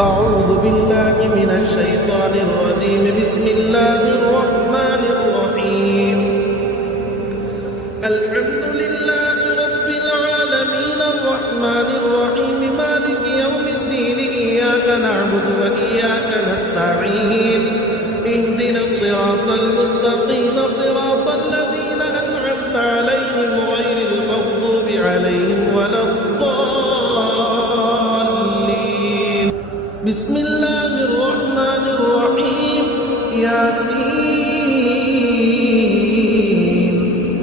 أعوذ بالله من الشيطان الرجيم. بسم الله الرحمن الرحيم. الحمد لله رب العالمين الرحمن الرحيم مالك يوم الدين. إياك نعبد وإياك نستعين. اهدنا الصراط المستقيم صراط الذين أنعمت عليهم غير المغضوب عليهم ولا الضالين. بسم الله الرحمن الرحيم. ياسين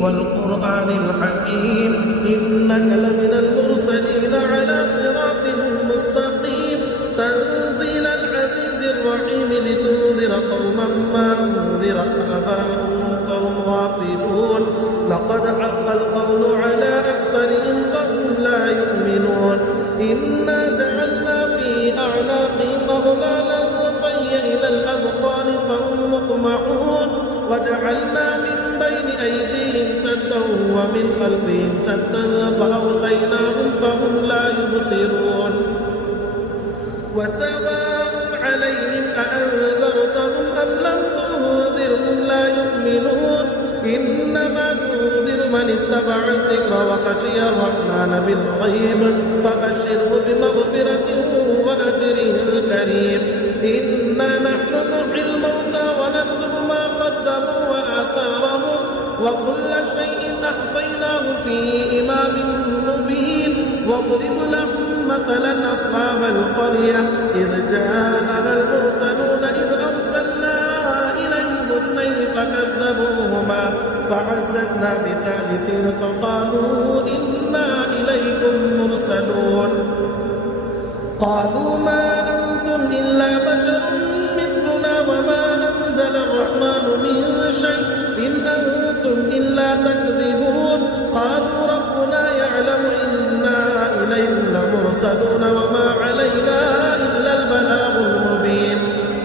والقرآن الحكيم إنك لمن المرسلين على صراط مستقيم. تنزيل العزيز الرحيم لتنذر قوما ما أنذر آباؤهم فهم غافلون. لقد حق القول على أكثرهم فهم لا يؤمنون. إنا جعلنا في أعناقهم أغلالا فهي إلى الأذقان فهم مقمحون. وجعلنا من بين أيديهم سدا ومن خلفهم سدا فأغشيناهم فهم لا يبصرون. وسواء عليهم أأنذرتهم أم لم تنذرهم لا يؤمنون. إنما تنذر من اتبع الذكر وخشي الرحمن بالغيب فبشره بمغفرة وأجر كريم. إنا نحن نحيي الموتى ونكتب ما قدموا وآثارهم وكل شيء أحصيناه في إمام مبين. واضرب لهم مثلا أصحاب القرية إذ جاءها المرسلون إذ أرسلنا إليهم اثنين فكذبوهما فعززنا بثالث فقالوا إنا إليكم مرسلون. قالوا ما أنتم إلا بشر مثلنا وما أنزل الرحمن من شيء إن أنتم إلا تكذبون. قالوا ربنا يعلم إنا إليكم لمرسلون وما علينا إلا البلاغ المبين.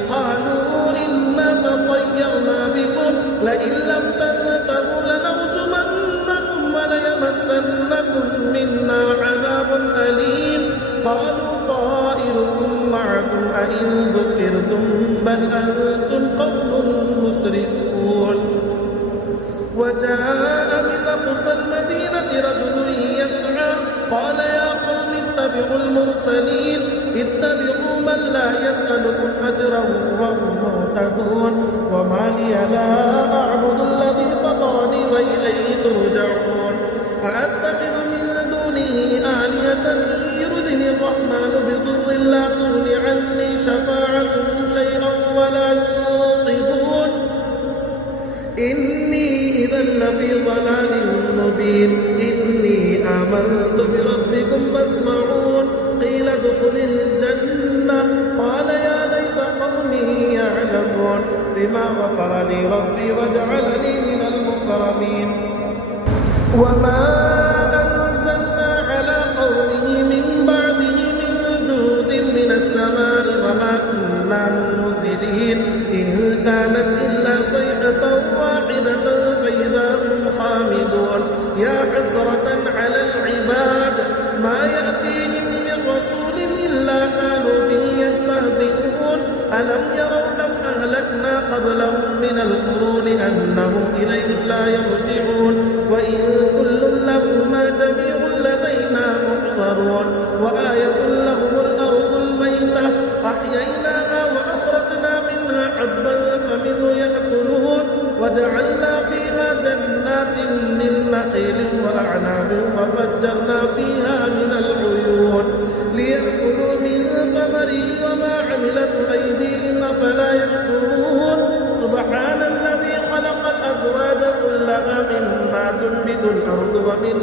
قالوا إنا تطيرنا بكم لئن لم تنتهوا لنرجمنكم وليمسنكم منا عذاب أليم. قالوا طائركم معكم أئن ذكرتم بل أنتم قوم مسرفون. وجاء من أقصى المدينة رجل يسعى قال يا قوم اتبعوا المرسلين اتبعوا من لا يسألكم أجرا وهم مهتدون. وما لي لا أعبد الذي فطرني وإليه ترجعون. أأتخذ من دونه آلهة إن يردني الرحمن بضر لا تغن عني شفاعتهم شيئا ولا ينقذون. إني إذا لفي ضلال مبين. إني آمنت بربكم فاسمعون. قيل ادخل الجنة قال يا ليت قومي يعلمون بما غفر لي ربي وجعلني من المكرمين. وما أنزلنا على قومه من بعده من جود من السماء وما كنا منزلين. إن كانت إلا صيحة واحدة فإذا هم خامدون. يا حسرة على العباد ما يأتيهم من رسول إلا كانوا به يستهزئون. ألم يروا كم أهلكنا قبلهم من القرون أنهم إليهم لا يرجعون. وإن كل لما جميع لدينا محضرون. وآية لهم الأرض الميتة أحييناها وأخرجنا منها حبا فمنه يأكلون. وجعلنا فيها جنات من نخيل وأعناب وفجرنا فيها من العيون ليأكلوا من ثمره وما عملت أيديهم أفلا يشكرون. سبحان الذي خلق الأزواج كلها مما تنبت الأرض ومن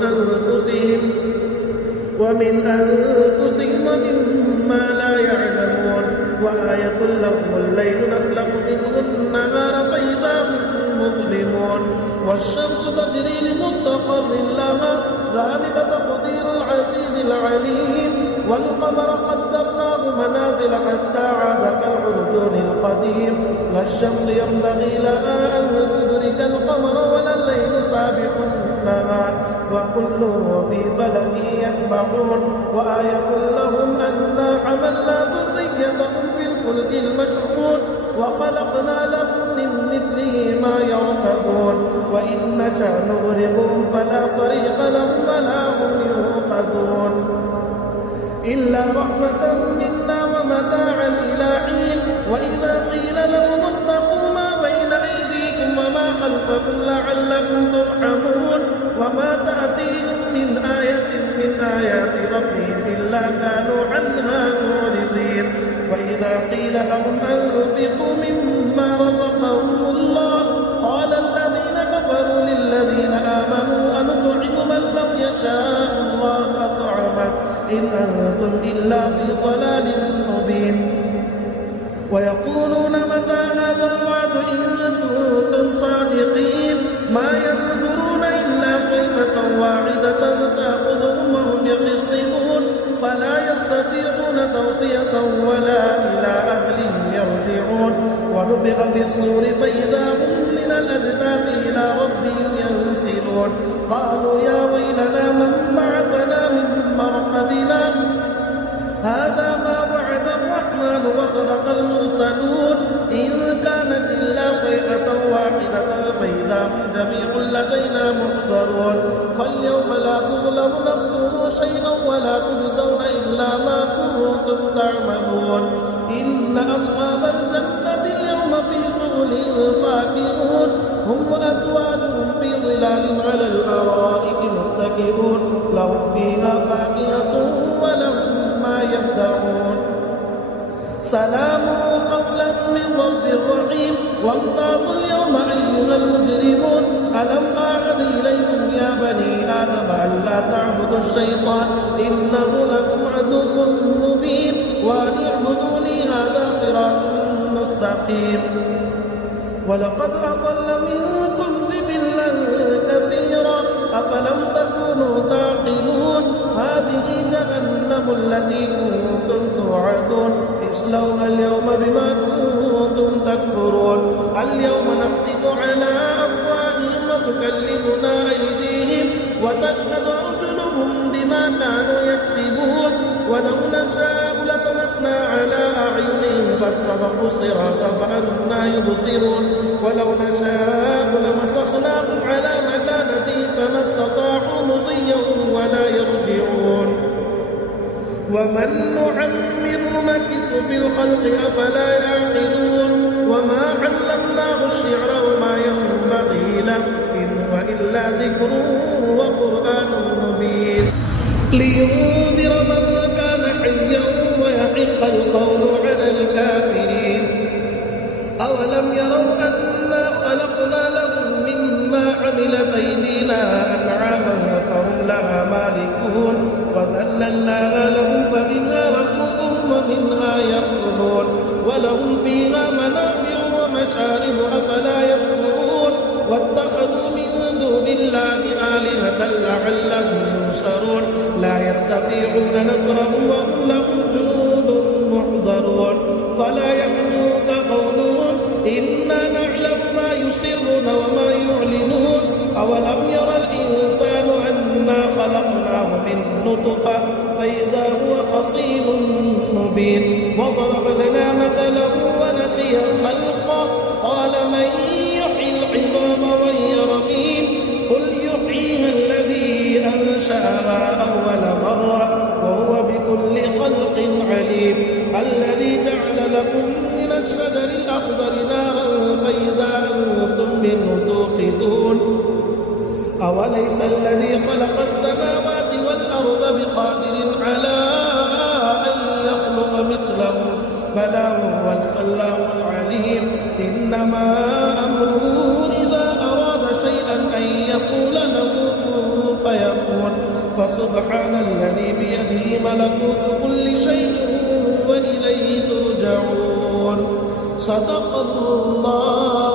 أنفسهم ومما لا يعلمون. وآية لهم الليل نسلخ منه النهار فإذا هم مظلمون. والشمس تجري لمستقر لها ذلك تقدير العزيز العليم. والقمر قدرناه منازل حتى عاد كالعرجون القديم. لا الشمس ينبغي لها أن تدرك القمر ولا الليل سابق النهار وكل في فلك يسبحون. وآية لهم أنا حملنا ذرية وذريتهم في الفلك المشحون وخلقنا لهم من مثله ما يركبون وإن نشأ نغرقهم فلا صريخ لهم ولا هم ينقذون إلا رحمة منا ومتاعا إلى حين وإذا قيل لهم اتقوا ما بين أيديكم وما خلفكم لعلكم ترحمون وما تأتيهم من آية من آيات ربهم إلا كانوا عنها معرضين وإذا قيل لهم أنفقوا مما رزقهم الله قال الذين كفروا للذين آمنوا أنطعم من لو يشاء الله أطعمه إن أنتم إلا في ضلال مبين ويقولون متى هذا الوعد إن كنتم صادقين ما ينظرون إلا صيحة واحدة تأخذهم وهم يخصمون فلا يستطيعون توصية ولا إلى أهلهم يرجعون ونفخ في الصور فإذا هم من الأجداث إلى ربهم ينسلون قالوا يا ويلنا من بعثنا من مرقدنا هذا ما وعد الرحمن وصدق المرسلون إن كانت إلا صيحة واحدة فإذا هم جميع لدينا محضرون فاليوم لا تظلم نفس شيئا ولا تجزون إلا ما كنتم تعملون إن أصحاب الجنة اليوم في شغل فاكهون هم وأزواجهم في ظلال على الأرائك متكئون لهم فيها فاكهة ولهم ما يدعون سلام قولا من رب رحيم وامتازوا اليوم أيها المجرمون ألم أعهد إليكم يا بني آدم ألا تعبدوا الشيطان إنه لكم عدو مبين وأن اعبدوني هذا صراط مستقيم ولقد أضل منكم جبلا كثيرا أفلم تكونوا تعقلون هذه جهنم التي كنتم توعدون اصلوها اليوم بما كنتم تكفرون اليوم نختم على أفواههم وتكلمنا أيديهم وتشهد أرجلهم بما كانوا يكسبون ولو نشاء لطمسنا على أعينهم فاستبقوا الصراط فأنى يبصرون ولو نشاء لمسخناهم على مكانتهم فما استطاعوا مضيا ولا يرجعون ومن نعمر نكث في الخلق أفلا يعقلون وما علمناه الشعر وما ينبغي له إن هو إلا ذكر وقرآن مبين لينذر من كان حيا ويحق القول على الكافرين أولم يروا أنا خلقنا لهم مما عملت أيدينا أنعاما فهم لها مالكون وذللناها لهم فمنها ركوبهم ومنها يأكلون ولهم فيها منافع ومشارب أفلا يشكرون واتخذوا من دون الله آلهة لعلهم ينصرون لا يستطيعون نصرهم وهم لهم جند محضرون فلا يحزنك قولهم إنا نعلم ما يسرون وما يعلنون أولم يرى الإنسان أنا خلقناه من نطفة فإذا هو خصيم مبين وضرب لنا مثلا ونسي خلقه قال من يحيي العظام وهي رميم قل يحييها الذي أنشأها أول مرة وهو بكل خلق عليم الذي جعل لكم من الشجر الأخضر نارا فإذا أنتم منه توقدون أوليس الذي خلق السماوات والأرض بقادر على أن يخلق مثلهم بلى هو الخلاق العليم إنما أمره إذا أراد شيئا أن يقول له كن فيكون فسبحان الذي بيده ملكوت كل شيء وإليه ترجعون صدق الله